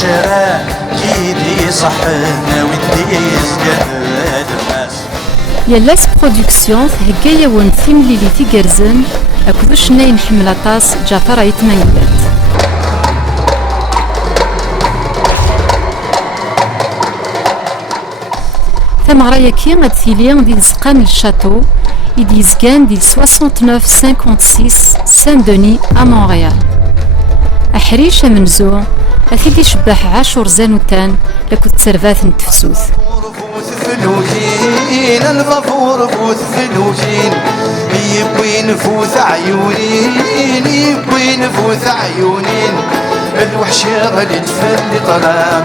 شران جيدي صحنا وديس قد الناس. يلاس برودكسيون تهكاياون تيمليلي تيقرزن أكدوش ناين حمل أطاس جعفر يتميلات. تمغرا ياكي غاد تيلي ديال زقان الشاتو يدي زكان ديال 6956 سان دوني à مونريال. أحريش منزو أثيدي شباح عاشور زانوتان لكو تسرفات نتفسوث. فلوجين الغفور فوت فلوجين يبوي نفوت عيونين يبوي نفوت عيونين الوحش غادي تفلي طلام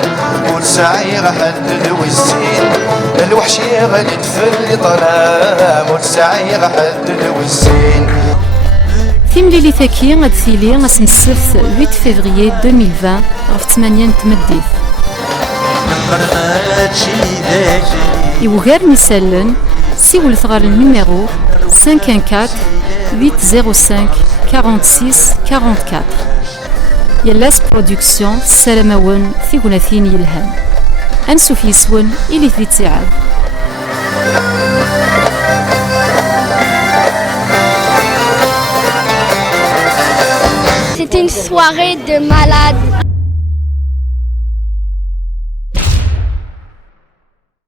والسعي غحد الوزين الوحش غادي تفلي طلام والسعي غحد الوزين. تيمليلي تاكي غاد تيلي غاس السبت 8 فيفريي 2020 غف 8 تمديث. يوغار نسالن سيولت غار النيميرو 514 805 46 44. يلاس برودكسيون سلاماون ثيقناثين يلهان أنسوف يسون إلي ذي تعب. C'était une soirée de malade.